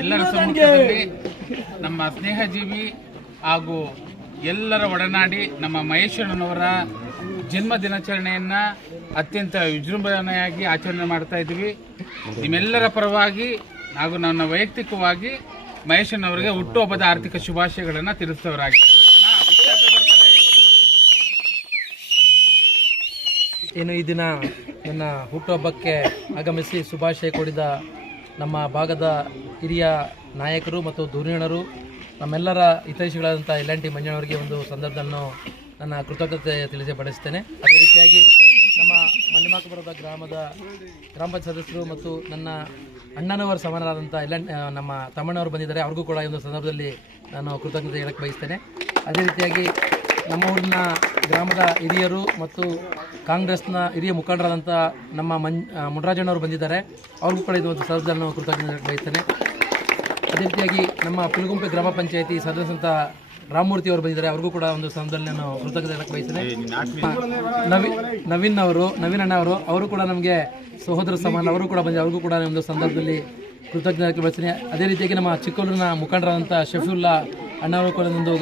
ಎಲ್ಲರ ಸಮ್ಮುಖದಲ್ಲಿ ನಮ್ಮ ಸ್ನೇಹಜೀವಿ ಹಾಗೂ ಎಲ್ಲರ ಒಡನಾಡಿ ನಮ್ಮ ಮಹೇಶ್ವರನವರ ಜನ್ಮ ದಿನಾಚರಣೆಯನ್ನು ಅತ್ಯಂತ ವಿಜೃಂಭಣೆಯಾಗಿ ಆಚರಣೆ ಮಾಡ್ತಾ ಇದ್ದೀವಿ. ನಿಮ್ಮೆಲ್ಲರ ಪರವಾಗಿ ಹಾಗೂ ನನ್ನ ವೈಯಕ್ತಿಕವಾಗಿ ಮಹೇಶ್ವರನವರಿಗೆ ಹುಟ್ಟುಹಬ್ಬದ ಆರ್ಥಿಕ ಶುಭಾಶಯಗಳನ್ನು ತಿಳಿಸಿದವರಾಗಿದ್ದಾರೆ. ಏನು ಈ ದಿನ ನನ್ನ ಹುಟ್ಟುಹಬ್ಬಕ್ಕೆ ಆಗಮಿಸಿ ಶುಭಾಶಯ ಕೋರಿದ ನಮ್ಮ ಭಾಗದ ಹಿರಿಯ ನಾಯಕರು ಮತ್ತು ಧುರೀಣರು, ನಮ್ಮೆಲ್ಲರ ಹಿತೈಷಿಗಳಾದಂಥ L&T ಮಂಜಣ್ಣವರಿಗೆ ಒಂದು ಸಂದರ್ಭವನ್ನು ನನ್ನ ಕೃತಜ್ಞತೆ ತಿಳಿಸಪಡಿಸ್ತೇನೆ. ಅದೇ ರೀತಿಯಾಗಿ ನಮ್ಮ ಮಲ್ಲಿಮಾಕಪುರದ ಗ್ರಾಮ ಪಂಚಾಯತ್ ಸದಸ್ಯರು ಮತ್ತು ನನ್ನ ಅಣ್ಣನವರ ಸಮಾನರಾದಂಥ ನಮ್ಮ ತಮ್ಮಣ್ಣವರು ಬಂದಿದ್ದಾರೆ. ಅವ್ರಿಗೂ ಕೂಡ ಈ ಒಂದು ಸಂದರ್ಭದಲ್ಲಿ ನಾನು ಕೃತಜ್ಞತೆ ಹೇಳಕ್ಕೆ ಬಯಸ್ತೇನೆ. ಅದೇ ರೀತಿಯಾಗಿ ನಮ್ಮ ಊರಿನ ಗ್ರಾಮದ ಹಿರಿಯರು ಮತ್ತು ಕಾಂಗ್ರೆಸ್ನ ಹಿರಿಯ ಮುಖಂಡರಾದಂಥ ನಮ್ಮ ಮುನ್ರಾಜಣ್ಣವರು ಬಂದಿದ್ದಾರೆ. ಅವ್ರಿಗೂ ಕೂಡ ಇದು ಒಂದು ಸಂದರ್ಭದಲ್ಲಿ ಕೃತಜ್ಞತೆ ಬಯಸ್ತೇನೆ. ಅದೇ ರೀತಿಯಾಗಿ ನಮ್ಮ ಪಿಲ್ಗುಂಪೆ ಗ್ರಾಮ ಪಂಚಾಯತಿ ಸದಸ್ಯಂತ ರಾಮಮೂರ್ತಿ ಅವರು ಬಂದಿದ್ದಾರೆ. ಅವ್ರಿಗೂ ಕೂಡ ಒಂದು ಸಂದರ್ಭದಲ್ಲಿ ನಾನು ಕೃತಜ್ಞತೆ ಹೇಳಕ್ಕೆ ಬಯಸ್ತೇನೆ. ನವೀನ್ ಅಣ್ಣ ಅವರು ಕೂಡ ನಮಗೆ ಸಹೋದರ ಸಮಾನ, ಅವರು ಕೂಡ ಬಂದಿದ್ದಾರೆ. ಅವ್ರಿಗೂ ಕೂಡ ಒಂದು ಸಂದರ್ಭದಲ್ಲಿ ಕೃತಜ್ಞತೆ ಬಯಸ್ತೇನೆ. ಅದೇ ರೀತಿಯಾಗಿ ನಮ್ಮ ಚಿಕ್ಕೂರಿನ ಮುಖಂಡರಾದಂಥ ಶಫೀವುಲ್ಲಾ ಅಣ್ಣವರು ಕೂಡ ಒಂದು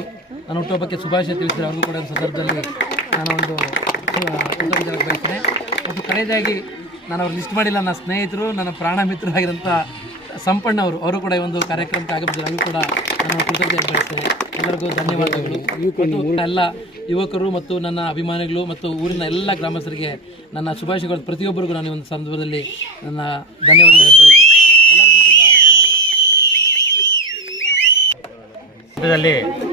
ನಾನು ಹುಟ್ಟುಹಬ್ಬಕ್ಕೆ ಶುಭಾಶಯ ತಿಳಿಸಿದರೆ ಅವ್ರಿಗೂ ಕೂಡ ಒಂದು ಸಂದರ್ಭದಲ್ಲಿ ನಾನು ಒಂದು ಕೃತಜ್ಞತೆ ಬಯಸ್ತೇನೆ. ಮತ್ತು ಕಡೆಯದಾಗಿ ನಾನು ಅವ್ರು ಲಿಸ್ಟ್ ಮಾಡಿಲ್ಲ, ನನ್ನ ಸ್ನೇಹಿತರು, ನನ್ನ ಪ್ರಾಣ ಮಿತ್ರರಾಗಿರೋಂಥ ಸಂಪಣ್ಣ ಅವರು ಕೂಡ ಈ ಒಂದು ಕಾರ್ಯಕ್ರಮಕ್ಕೆ ಆಗಮಿಸಿದ್ದಾರೆ. ಅವರು ಕೂಡ ನಾನು ಕೃತಜ್ಞತೆ ಬಯಸ್ತೇನೆ. ಎಲ್ಲರಿಗೂ ಧನ್ಯವಾದಗಳು. ಮತ್ತು ಎಲ್ಲ ಯುವಕರು ಮತ್ತು ನನ್ನ ಅಭಿಮಾನಿಗಳು ಮತ್ತು ಊರಿನ ಎಲ್ಲ ಗ್ರಾಮಸ್ಥರಿಗೆ ನನ್ನ ಶುಭಾಶಯಗಳು. ಪ್ರತಿಯೊಬ್ಬರಿಗೂ ನಾನು ಈ ಒಂದು ಸಂದರ್ಭದಲ್ಲಿ ನನ್ನ ಧನ್ಯವಾದಗಳು ಬಯಸ್ತೇನೆ. ಎಲ್ಲರಿಗೂ ತುಂಬ ಧನ್ಯವಾದಗಳು.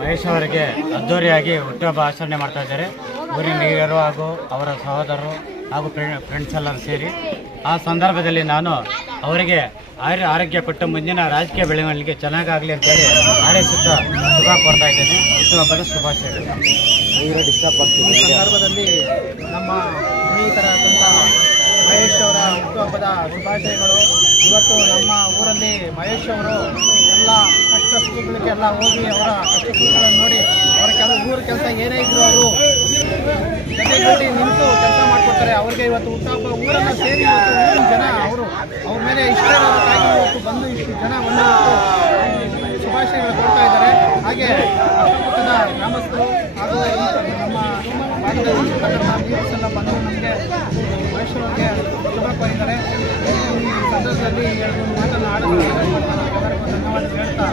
ಮಹೇಶ್ ಅವರಿಗೆ ಅದ್ದೂರಿಯಾಗಿ ಹುಟ್ಟುಹಬ್ಬ ಆಚರಣೆ ಮಾಡ್ತಾ ಇದ್ದಾರೆ. ಊರಿನ ಹಿರಿಯರು ಹಾಗೂ ಅವರ ಸಹೋದರರು ಹಾಗೂ ಫ್ರೆಂಡ್ಸ್ ಎಲ್ಲರೂ ಸೇರಿ ಆ ಸಂದರ್ಭದಲ್ಲಿ ನಾನು ಅವರಿಗೆ ಆರೋಗ್ಯ ಕೊಟ್ಟು ಮುಂದಿನ ರಾಜಕೀಯ ಬೆಳವಣಿಗೆ ಚೆನ್ನಾಗಾಗಲಿ ಅಂತೇಳಿ ಹಾರೈಸುತ್ತಾ ಶುಭ ಕೋರ್ತಾ ಇದ್ದೇನೆ. ಹುಟ್ಟುಹಬ್ಬದ ಶುಭಾಶಯಗಳು. ಈ ಸಂದರ್ಭದಲ್ಲಿ ನಮ್ಮ ಸ್ನೇಹಿತರಾದಂಥ ಮಹೇಶ್ ಅವರ ಹುಟ್ಟುಹಬ್ಬದ ಶುಭಾಶಯಗಳು. ಇವತ್ತು ನಮ್ಮ ಊರಲ್ಲಿ ಮಹೇಶ್ ಅವರು ಎಲ್ಲ ಕಷ್ಟ ಸುಖಗಳಿಗೆಲ್ಲ ಹೋಗಿ ಅವರ ಕಷ್ಟ ಸುಖಗಳನ್ನು ನೋಡಿ ಅವರ ಊರ ಕೆಲಸ ಏನೇ ಇದ್ದರೂ ಅವರು ಜೊತೆಗೂಡಿ ನಿಂತು ಕೆಲಸ ಮಾಡಿಕೊಡ್ತಾರೆ. ಅವ್ರಿಗೆ ಇವತ್ತು ಹುಟ್ಟುಹಬ್ಬ ಊರನ್ನು ಸೇರಿ ಇವತ್ತು ಊರಿನ ಜನ ಅವ್ರ ಮೇಲೆ ಇಷ್ಟವಾಗಿ ಇವತ್ತು ಬಂದು ಇಷ್ಟು ಜನ ಒಂದು ಶುಭಾಶಯಗಳು ಕೊಡ್ತಾ ಇದ್ದಾರೆ. ಹಾಗೆ ಅಕ್ಕಪಕ್ಕದ ಗ್ರಾಮಸ್ಥರು ಹಾಗೂ ನಮ್ಮ ಭಾಗದ ಲೀಡರ್ಸ್ ಎಲ್ಲ ಬಂದು ನಮಗೆ ಮಹೇಶ್ವರರಿಗೆ ಶುಭ ಕೋರಿದ್ದಾರೆ. ಈ ಸಂದರ್ಭದಲ್ಲಿ ಮಾತನ್ನು ಆಡಲು ಧನ್ಯವಾದ ಹೇಳ್ತಾ